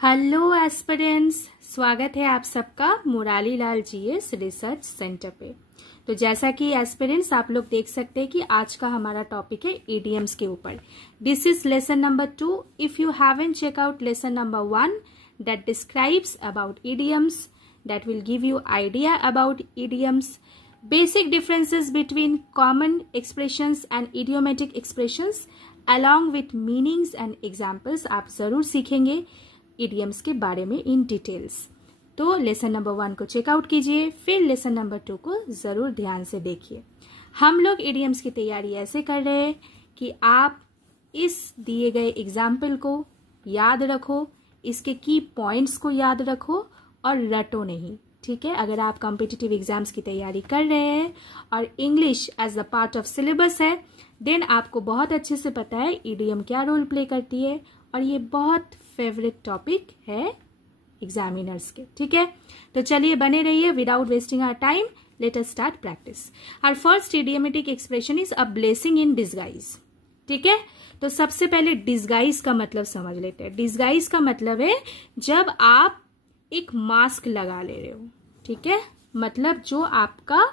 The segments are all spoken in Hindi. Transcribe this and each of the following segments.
हेलो एस्पिरेंट्स, स्वागत है आप सबका Murari Lal GS research centre पे। तो जैसा कि एस्पिरेंट्स आप लोग देख सकते हैं कि आज का हमारा टॉपिक है ईडियम्स के ऊपर। This is lesson number 2। If you haven't check out lesson number 1 that describes about idioms, that will give you idea about idioms, basic differences between common expressions and idiomatic expressions along with meanings and examples आप जरूर सीखेंगे इडियम्स के बारे में इन डिटेल्स। तो लेसन नंबर 1 को चेकआउट कीजिए, फिर लेसन नंबर 2 को जरूर ध्यान से देखिए। हम लोग इडियम्स की तैयारी ऐसे कर रहे हैं कि आप इस दिए गए एग्जाम्पल को याद रखो, इसके की पॉइंट्स को याद रखो और रटो नहीं, ठीक है। अगर आप कॉम्पिटिटिव एग्जाम्स की तैयारी कर रहे हैं और English as a part of syllabus है, देन आपको बहुत अच्छे से पता है ईडियम क्या रोल प्ले करती है और ये बहुत फेवरेट टॉपिक है एग्जामिनर्स के, ठीक है। तो चलिए बने रहिए, without wasting our time let us start practice. Our first idiomatic expression is a blessing in disguise, ठीक है। तो सबसे पहले डिसगाइज का मतलब समझ लेते हैं। डिसगाइज का मतलब है जब आप एक मास्क लगा ले रहे हो, ठीक है, मतलब जो आपका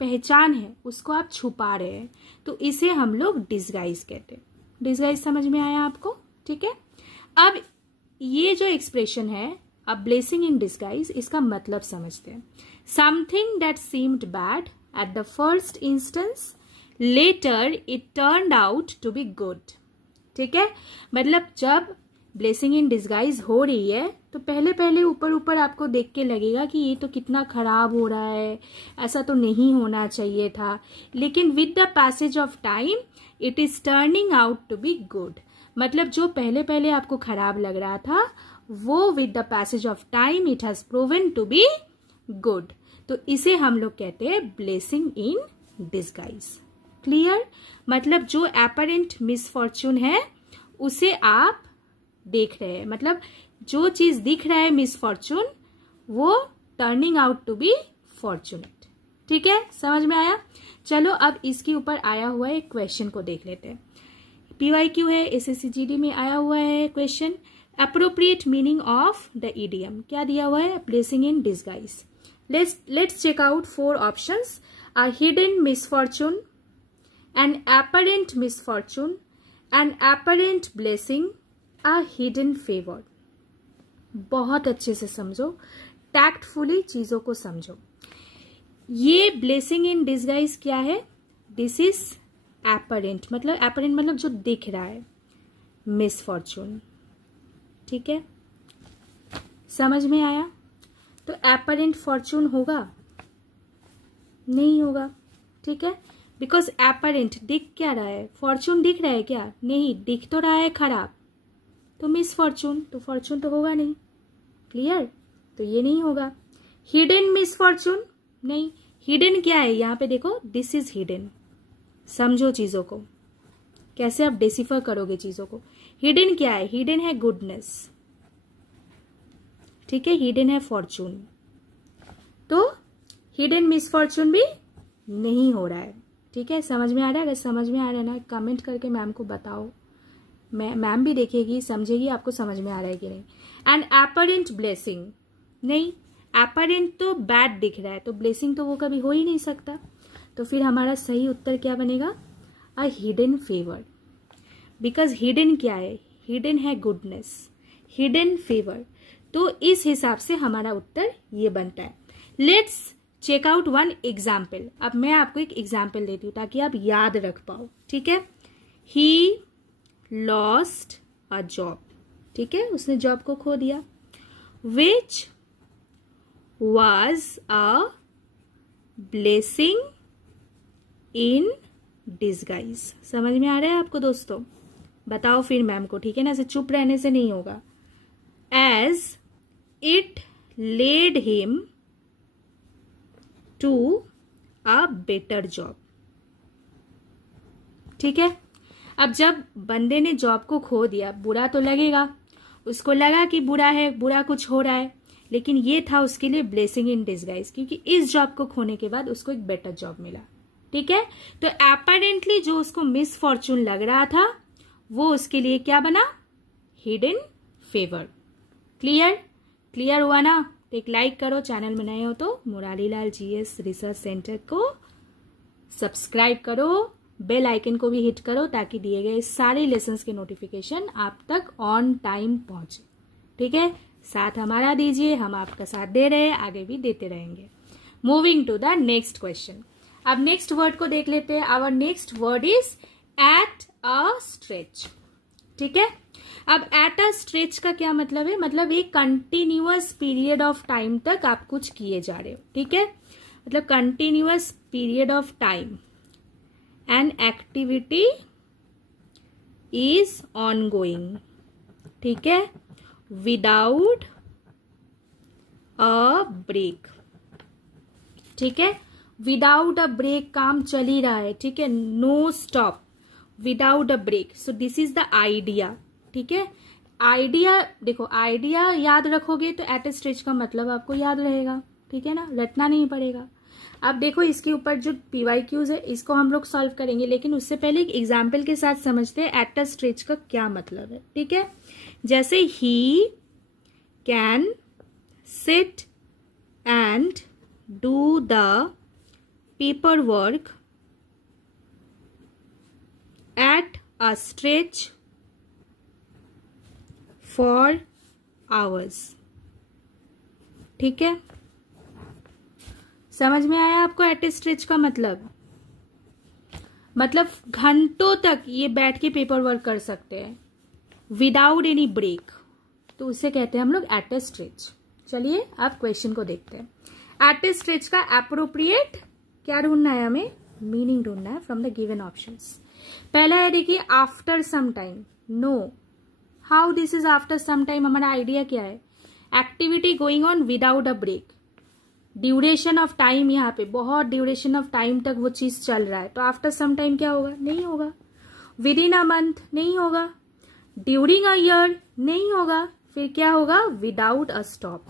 पहचान है उसको आप छुपा रहे हैं, तो इसे हम लोग डिसगाइज कहते हैं। डिसगाइज समझ में आया आपको, ठीक है। अब ये जो एक्सप्रेशन है अ ब्लेसिंग इन डिसगाइज, इसका मतलब समझते हैं। Something that seemed bad at the first instance, later it turned out to be good, ठीक है। मतलब जब ब्लेसिंग इन डिसगाइज हो रही है तो पहले पहले ऊपर ऊपर आपको देख के लगेगा कि ये तो कितना खराब हो रहा है, ऐसा तो नहीं होना चाहिए था, लेकिन with the passage of time it is turning out to be good. मतलब जो पहले पहले आपको खराब लग रहा था वो with the passage of time it has proven to be good. तो इसे हम लोग कहते हैं ब्लेसिंग इन डिसगाइज। क्लियर? मतलब जो एपरेंट मिसफॉर्चून है उसे आप देख रहे हैं, मतलब जो चीज दिख रहा है मिसफॉर्चून वो turning out to be fortunate, ठीक है। समझ में आया? चलो अब इसके ऊपर आया हुआ एक क्वेश्चन को देख लेते हैं। PYQ है, SSCGD में आया हुआ है question. Appropriate meaning of the idiom क्या दिया हुआ है? Blessing in disguise. Let's check out 4 options. A hidden misfortune, an apparent misfortune, an apparent blessing, a hidden favour. बहुत अच्छे से समझो, टैक्टफुली चीजों को समझो। ये ब्लेसिंग इन डिसगाइज क्या है? दिस इज एपरेंट, मतलब जो दिख रहा है, मिसफॉर्चून, ठीक है। समझ में आया? तो एपरेंट फॉर्चून होगा? नहीं होगा, ठीक है, बिकॉज एपरेंट दिख क्या रहा है? फॉर्चून दिख रहा है क्या? नहीं, दिख तो रहा है खराब, तो मिसफॉर्चून, तो फॉर्चून तो होगा नहीं। क्लियर? तो ये नहीं होगा। हिडन मिसफॉर्चून, नहीं। हिडन क्या है? यहाँ पे देखो, दिस इज हिडन। समझो चीजों को, कैसे आप डिसिफर करोगे चीजों को। हिडन क्या है? हिडन है गुडनेस, ठीक है, हिडन है फॉर्चून। तो हिडन मिसफॉर्चून भी नहीं हो रहा है, ठीक है। समझ में आ रहा है? अगर समझ में आ रहा है ना, कमेंट करके मैम को बताओ, मैम भी देखेगी, समझेगी आपको समझ में आ रहा है कि नहीं। एंड एपरेंट ब्लेसिंग, नहीं, एपरेंट तो बैड दिख रहा है, तो ब्लेसिंग तो वो कभी हो ही नहीं सकता। तो फिर हमारा सही उत्तर क्या बनेगा? अ हिडन फेवर, बिकॉज हिडन क्या है? हिडन है गुडनेस, हिडन फेवर। तो इस हिसाब से हमारा उत्तर ये बनता है। Let's check out 1 example. अब मैं आपको एक एग्जाम्पल देती हूँ ताकि आप याद रख पाओ, ठीक है। ही लॉस्ट अ जॉब, ठीक है, उसने जॉब को खो दिया। Which was a blessing in disguise. समझ में आ रहा है आपको दोस्तों? बताओ फिर मैम को, ठीक है ना, ऐसे चुप रहने से नहीं होगा। As it led him to a better job, ठीक है। अब जब बंदे ने जॉब को खो दिया, बुरा तो लगेगा, उसको लगा कि बुरा है, बुरा कुछ हो रहा है, लेकिन ये था उसके लिए ब्लेसिंग इन डिसगाइज, क्योंकि इस जॉब को खोने के बाद उसको एक बेटर जॉब मिला, ठीक है। तो एपरेंटली जो उसको मिसफॉर्चून लग रहा था वो उसके लिए क्या बना? Hidden favour. क्लियर हुआ ना? एक लाइक करो, चैनल में नए हो तो Murari Lal GS research centre को सब्सक्राइब करो, बेल आइकन को भी हिट करो ताकि दिए गए सारे लेसन्स के नोटिफिकेशन आप तक ऑन टाइम पहुंचे। ठीक है, साथ हमारा दीजिए, हम आपका साथ दे रहे हैं, आगे भी देते रहेंगे। Moving to the next question. अब नेक्स्ट वर्ड को देख लेते हैं। Our next word is at a stretch. ठीक है, अब एट अ स्ट्रेच का क्या मतलब है? मतलब एक कंटिन्यूअस पीरियड ऑफ टाइम तक आप कुछ किए जा रहे हो। ठीक है, मतलब continuous period of time an activity is ongoing. ठीक है, विदाउट अ ब्रेक। ठीक है, विदाउट अ ब्रेक काम चल ही रहा है। ठीक है, no stop, without a break. So this is the idea. ठीक है, आइडिया देखो, आइडिया याद रखोगे तो एट ए स्ट्रेच का मतलब आपको याद रहेगा। ठीक है ना, रटना नहीं पड़ेगा। अब देखो इसके ऊपर जो PYQs है इसको हम लोग सॉल्व करेंगे, लेकिन उससे पहले एक एग्जाम्पल के साथ समझते हैं एट अ स्ट्रेच का क्या मतलब है। ठीक है, जैसे he can sit and do the paper work at a stretch for hours. ठीक है, समझ में आया आपको एट ए स्ट्रेच का मतलब? मतलब घंटों तक ये बैठ के पेपर वर्क कर सकते हैं विदाउट एनी ब्रेक, तो उसे कहते हैं हम लोग एट ए स्ट्रेच। चलिए अब क्वेश्चन को देखते हैं। एट ए स्ट्रेच का एप्रोप्रिएट क्या ढूंढना है? हमें मीनिंग ढूंढना है फ्रॉम द गिवन ऑप्शंस। पहला है देखिए after some time. No, how this is after some time? हमारा आइडिया क्या है? Activity going on without a break. Duration of time, यहाँ पे बहुत ड्यूरेशन ऑफ टाइम तक वो चीज चल रहा है, तो आफ्टर सम टाइम क्या होगा? नहीं होगा। विद इन अ मंथ नहीं होगा। ड्यूरिंग अ ईयर नहीं होगा। फिर क्या होगा? Without a stop.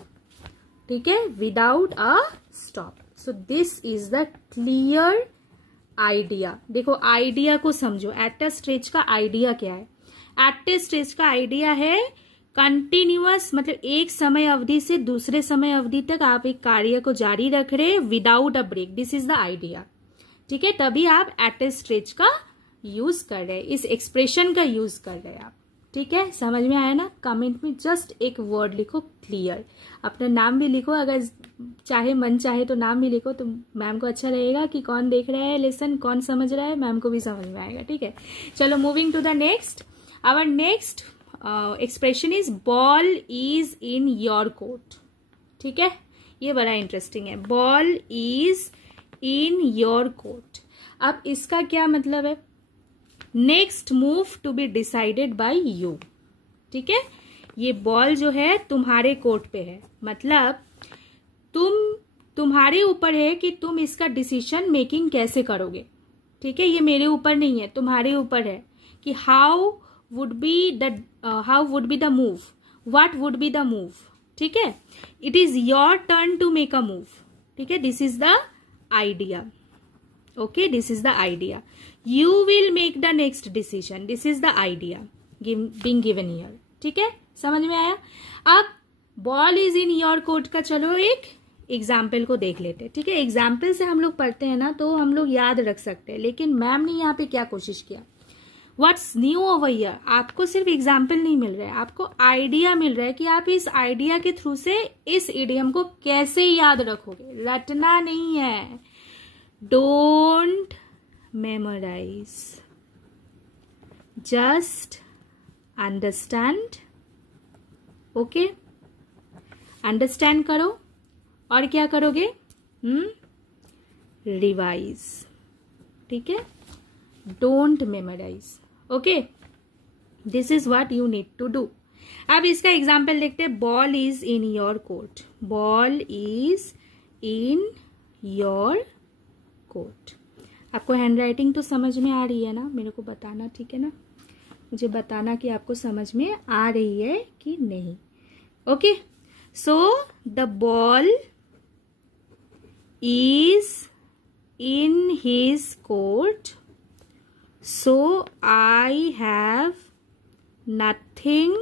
ठीक है, without a stop. So this is the clear idea. देखो आइडिया को समझो, एट अ स्ट्रेच का आइडिया क्या है? एट ए स्ट्रेच का आइडिया है कंटिन्यूअस, मतलब एक समय अवधि से दूसरे समय अवधि तक आप एक कार्य को जारी रख रहे without a break. This is the idea. ठीक है, तभी आप एट ए स्ट्रेच का यूज कर रहे हैं, इस एक्सप्रेशन का यूज कर रहे हैं आप। ठीक है, समझ में आया ना? कमेंट में जस्ट एक वर्ड लिखो, क्लियर। अपना नाम भी लिखो, अगर चाहे मन चाहे तो नाम भी लिखो, तो मैम को अच्छा रहेगा कि कौन देख रहा है लेसन, कौन समझ रहा है, मैम को भी समझ में आएगा। ठीक है, चलो moving to the next. Our next expression is ball is in your court. ठीक है, ये बड़ा इंटरेस्टिंग है। Ball is in your court. अब इसका क्या मतलब है? Next move to be decided by you. ठीक है, ये बॉल जो है तुम्हारे कोर्ट पे है, मतलब तुम्हारे ऊपर है कि तुम इसका डिसीजन मेकिंग कैसे करोगे। ठीक है, ये मेरे ऊपर नहीं है, तुम्हारे ऊपर है कि how would be the move, what would be the move. ठीक है, it is your turn to make a move. ठीक है, this is the idea. Okay, this is the idea. You will make the next decision, this is the idea being given here. ठीक है, समझ में आया? अब ball is in your court का चलो एक एग्जाम्पल को देख लेते हैं। ठीक है, एग्जाम्पल से हम लोग पढ़ते हैं ना तो हम लोग याद रख सकते हैं, लेकिन मैम ने यहाँ पे क्या कोशिश किया? What's new over here? आपको सिर्फ एग्जाम्पल नहीं मिल रहा है, आपको आइडिया मिल रहा है कि आप इस आइडिया के थ्रू से इस इडियम को कैसे याद रखोगे। रटना नहीं है, don't memorize, just understand. Okay, understand करो और क्या करोगे? रिवाइज। ठीक है, don't memorize. Okay, this is what you need to do. अब इसका एग्जाम्पल देखते हैं। Ball is in your court. Ball is in your court. आपको हैंड राइटिंग तो समझ में आ रही है ना? मेरे को बताना, ठीक है ना? मुझे बताना कि आपको समझ में आ रही है कि नहीं। Okay, so the ball is in his court, so I have nothing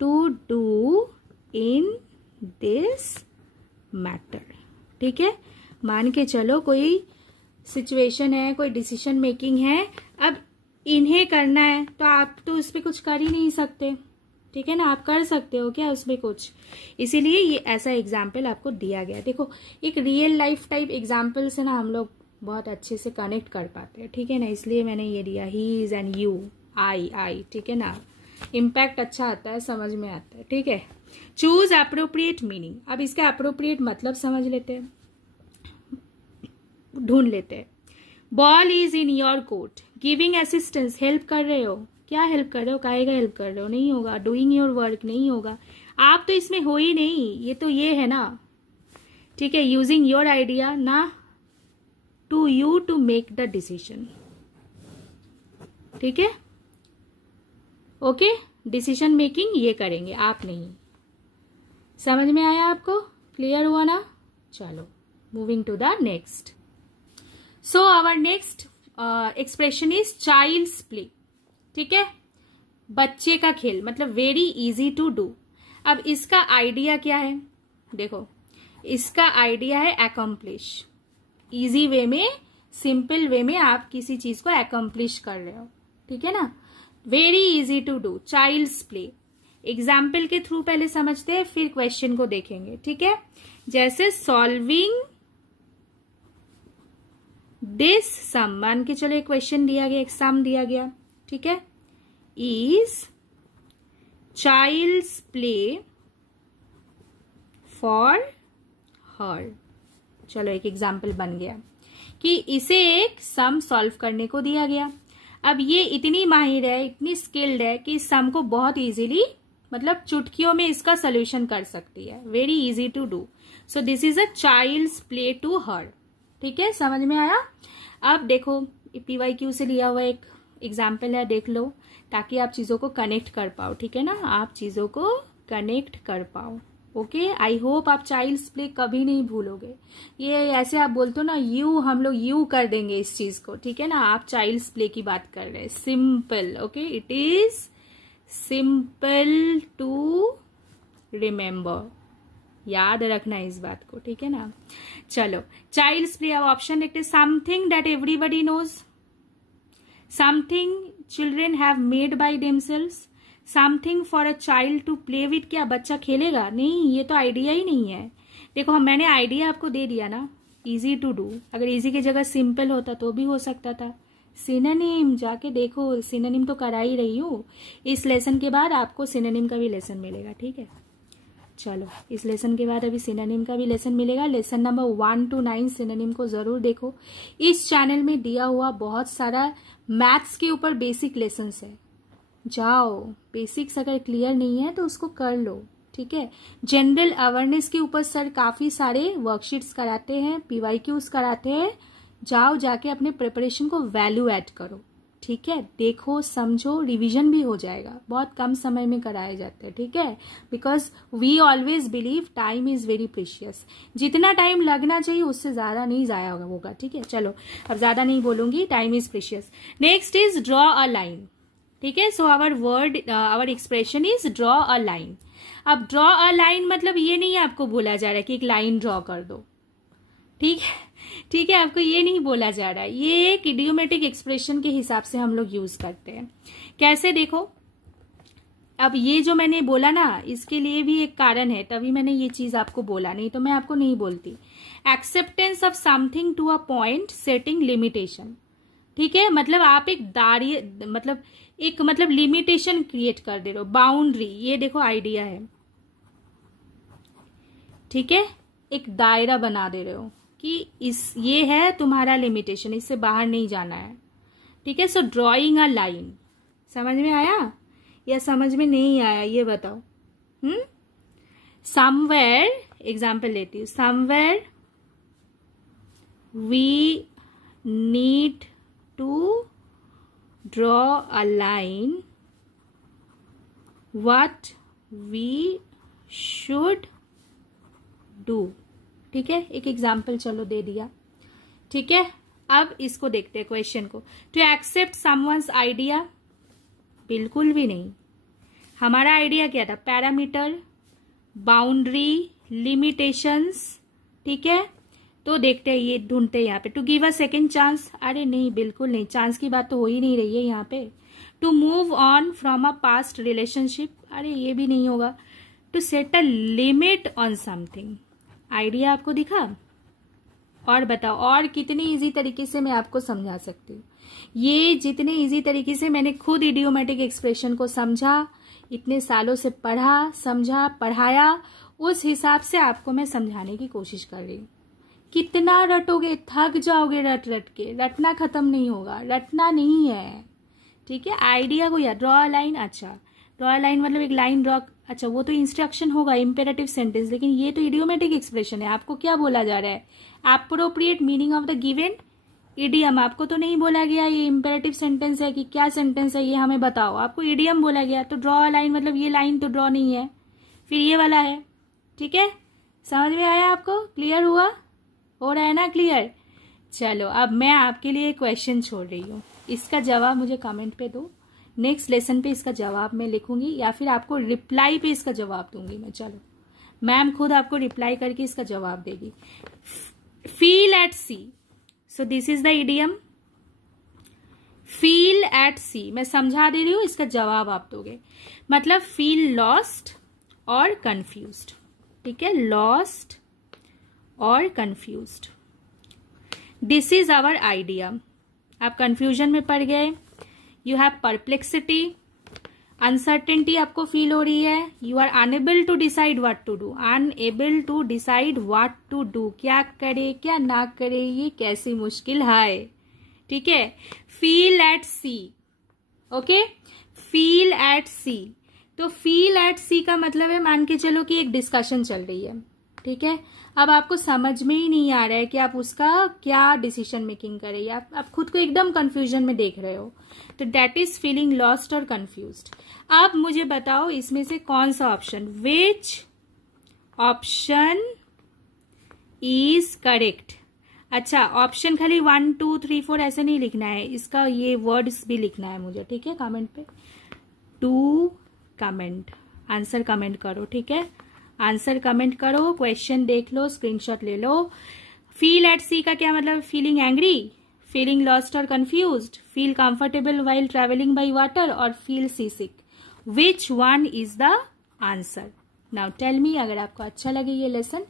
to do in this matter. ठीक है, मान के चलो कोई सिचुएशन है, कोई डिसीजन मेकिंग है, अब इन्हें करना है तो आप तो उस पर कुछ कर ही नहीं सकते। ठीक है ना, आप कर सकते हो क्या उसमें कुछ, इसीलिए ये ऐसा एग्जाम्पल आपको दिया गया। देखो एक रियल लाइफ टाइप एग्जाम्पल से ना हम लोग बहुत अच्छे से कनेक्ट कर पाते हैं। ठीक है ना, इसलिए मैंने ये दिया, ही इज एंड यू, आई। ठीक है ना, इम्पैक्ट अच्छा आता है, समझ में आता है। ठीक है, चूज अप्रोप्रिएट मीनिंग। अब इसका अप्रोप्रिएट मतलब समझ लेते हैं, ढूंढ लेते हैं। Ball is in your court, giving assistance, help कर रहे हो। क्या हेल्प कर रहे हो, काहे का हेल्प कर रहे हो, नहीं होगा। डूइंग योर वर्क, नहीं होगा, आप तो इसमें हो ही नहीं, ये तो ये है ना। ठीक है, यूजिंग योर आइडिया ना, to you to make the decision. ठीक है, ओके, डिसीजन मेकिंग ये करेंगे, आप नहीं। समझ में आया आपको, क्लियर हुआ ना। चलो moving to the next. So our next expression is child's play. ठीक है, बच्चे का खेल, मतलब वेरी इजी टू डू। अब इसका आइडिया क्या है, देखो इसका आइडिया है अकम्प्लिश। इजी वे में, सिंपल वे में आप किसी चीज को अकम्प्लिश कर रहे हो। ठीक है ना, very easy to do, child's play. Example के थ्रू पहले समझते हैं, फिर क्वेश्चन को देखेंगे। ठीक है, जैसे सॉल्विंग दिस सम, मान के चलो एक क्वेश्चन दिया गया, एक सम दिया गया। ठीक है, is child's play for her. चलो एक एग्जाम्पल बन गया कि इसे एक सम सॉल्व करने को दिया गया। अब ये इतनी माहिर है, इतनी स्किल्ड है कि इस सम को बहुत इजीली, मतलब चुटकियों में इसका सोल्यूशन कर सकती है। Very easy to do, so this is a child's play to her. ठीक है, समझ में आया। अब देखो PYQ से लिया हुआ एक एग्जाम्पल है, देख लो, ताकि आप चीजों को कनेक्ट कर पाओ। ठीक है ना, आप चीजों को कनेक्ट कर पाओ। ओके, आई होप आप चाइल्ड्स प्ले कभी नहीं भूलोगे। ये ऐसे आप बोलते हो ना, यू, हम लोग यू कर देंगे इस चीज को। ठीक है ना, आप चाइल्ड्स प्ले की बात कर रहे हैं, simple. Okay, it is simple to remember, याद रखना इस बात को। ठीक है ना, चलो चाइल्ड्स प्ले। अब ऑप्शन देखते, something that everybody knows, something children have made by themselves, something for a child to play with. क्या बच्चा खेलेगा? नहीं, ये तो आइडिया ही नहीं है। देखो मैंने आइडिया आपको दे दिया ना, इजी टू डू। अगर इजी की जगह सिंपल होता तो भी हो सकता था। सिनोनिम जाके देखो, सिनोनिम तो करा ही रही हूँ। इस लेसन के बाद आपको सिनोनिम का भी लेसन मिलेगा। ठीक है, चलो इस लेसन के बाद अभी सिनोनिम का भी लेसन मिलेगा। लेसन नंबर 1 to 9 सिनोनिम को जरूर देखो। इस चैनल में दिया हुआ बहुत सारा मैथ्स के ऊपर बेसिक लेसन्स है, जाओ, बेसिक्स अगर क्लियर नहीं है तो उसको कर लो। ठीक है, जनरल अवेयरनेस के ऊपर सर काफी सारे वर्कशीट्स कराते हैं, PYQs कराते हैं, जाओ जाके अपने प्रिपरेशन को वैल्यू ऐड करो। ठीक है, देखो समझो, रिवीजन भी हो जाएगा। बहुत कम समय में कराए जाते हैं। ठीक है, because we always believe time is very precious. जितना टाइम लगना चाहिए उससे ज्यादा नहीं जाया होगा। ठीक है, चलो अब ज्यादा नहीं बोलूंगी, time is precious. Next is draw a line. ठीक है, so our expression is draw a line. अब ड्रॉ अ लाइन मतलब ये नहीं आपको बोला जा रहा है कि एक लाइन ड्रॉ कर दो। ठीक है, ठीक है, आपको ये नहीं बोला जा रहा है। ये एक इडियोमेटिक एक्सप्रेशन के हिसाब से हम लोग यूज करते हैं। कैसे, देखो अब ये जो मैंने बोला ना, इसके लिए भी एक कारण है, तभी मैंने ये चीज आपको बोला, नहीं तो मैं आपको नहीं बोलती। Acceptance of something to a point, setting limitation. ठीक है, मतलब आप एक मतलब लिमिटेशन क्रिएट कर दे रहे हो, बाउंड्री। ये देखो आइडिया है। ठीक है, एक दायरा बना दे रहे हो कि ये है तुम्हारा लिमिटेशन, इससे बाहर नहीं जाना है। ठीक है, सो ड्रॉइंग अ लाइन। समझ में आया या समझ में नहीं आया, ये बताओ। समवेयर, एग्जाम्पल लेती हूँ, somewhere we need to draw a line, what we should do. ठीक है, एक एग्जाम्पल चलो दे दिया। ठीक है, अब इसको देखते हैं क्वेश्चन को। टू एक्सेप्ट समवन्स आइडिया, बिल्कुल भी नहीं। हमारा आइडिया क्या था? पैरामीटर, बाउंड्री, लिमिटेशंस, ठीक है। तो देखते हैं, ये ढूंढते हैं यहाँ पे। To give a second chance, अरे नहीं, बिल्कुल नहीं, चांस की बात तो हो ही नहीं रही है यहाँ पे। To move on from a past relationship, अरे ये भी नहीं होगा। To set a limit on something, idea आपको दिखा? और बताओ, और कितनी इजी तरीके से मैं आपको समझा सकती हूँ। ये जितने इजी तरीके से मैंने खुद इडियोमेटिक एक्सप्रेशन को समझा, इतने सालों से पढ़ा, समझा, पढ़ाया, उस हिसाब से आपको मैं समझाने की कोशिश कर रही हूँ। कितना रटोगे, थक जाओगे रट रट के, रटना खत्म नहीं होगा, रटना नहीं है, ठीक है। आइडिया को याद, ड्रॉ अ लाइन, अच्छा ड्रॉ अ लाइन मतलब एक लाइन ड्रॉ, अच्छा वो तो इंस्ट्रक्शन होगा, इम्पेरेटिव सेंटेंस, लेकिन ये तो इडियोमेटिक एक्सप्रेशन है। आपको क्या बोला जा रहा है? Appropriate meaning of the given idiom. आपको तो नहीं बोला गया ये इम्पेरेटिव सेंटेंस है कि क्या सेंटेंस है, ये हमें बताओ, आपको इडियम बोला गया। तो ड्रॉ अ लाइन मतलब ये लाइन तो ड्रॉ नहीं है, फिर ये वाला है, ठीक है। समझ में आया आपको? क्लियर हुआ? हो रहा है ना क्लियर? चलो अब मैं आपके लिए क्वेश्चन छोड़ रही हूँ, इसका जवाब मुझे कमेंट पे दो। नेक्स्ट लेसन पे इसका जवाब मैं लिखूंगी या फिर आपको रिप्लाई पे इसका जवाब दूंगी मैं। चलो, मैम खुद आपको रिप्लाई करके इसका जवाब देगी। Feel at C, so this is the idiom, feel at सी। मैं समझा दे रही हूँ, इसका जवाब आप दोगे। मतलब फील लॉस्ट और कंफ्यूज्ड, ठीक है, लॉस्ट और confused. This is our idea. आप कंफ्यूजन में पड़ गए, यू हैव परप्लेक्सिटी, अनसर्टेनिटी आपको फील हो रही है, you are unable to decide what to do, unable to decide what to do, क्या करे क्या ना करे, ये कैसी मुश्किल है, ठीक है। Feel at C, okay, feel at सी। तो फील एट सी का मतलब है, मान के चलो कि एक डिस्कशन चल रही है, ठीक है। अब आपको समझ में ही नहीं आ रहा है कि आप उसका क्या डिसीजन मेकिंग करें, आप खुद को एकदम कंफ्यूजन में देख रहे हो, तो दैट इज फीलिंग लॉस्ट और कंफ्यूज्ड। अब मुझे बताओ इसमें से कौन सा option, which option is correct. अच्छा, ऑप्शन खाली 1 2 3 4 ऐसे नहीं लिखना है, इसका ये वर्ड्स भी लिखना है मुझे, ठीक है। कमेंट पे टू कमेंट, आंसर कमेंट करो, ठीक है। आंसर कमेंट करो, क्वेश्चन देख लो, स्क्रीनशॉट ले लो। फील एट सी का क्या मतलब? फीलिंग एंग्री, फीलिंग लॉस्ट और confused, feel comfortable while travelling by water और feel C sick. Which one is the answer? Now tell me. अगर आपको अच्छा लगे ये लेसन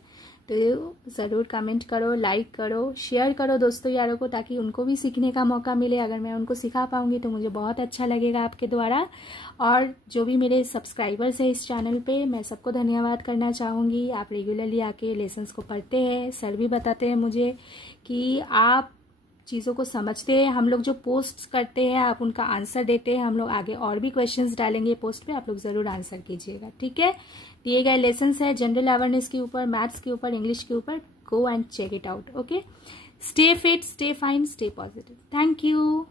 तो ज़रूर कमेंट करो, लाइक करो, शेयर करो दोस्तों यारों को, ताकि उनको भी सीखने का मौका मिले। अगर मैं उनको सिखा पाऊंगी तो मुझे बहुत अच्छा लगेगा आपके द्वारा। और जो भी मेरे सब्सक्राइबर्स हैं इस चैनल पे, मैं सबको धन्यवाद करना चाहूँगी। आप रेगुलरली आके लेसन्स को पढ़ते हैं, सर भी बताते हैं मुझे कि आप चीज़ों को समझते हैं। हम लोग जो पोस्ट करते हैं आप उनका आंसर देते हैं, हम लोग आगे और भी क्वेश्चंस डालेंगे पोस्ट पे, आप लोग ज़रूर आंसर कीजिएगा, ठीक है। दिए गए लेसन्स है जनरल अवेयरनेस के ऊपर, मैथ्स के ऊपर, इंग्लिश के ऊपर। Go and check it out, okay. Stay fit, stay fine, stay positive. Thank you.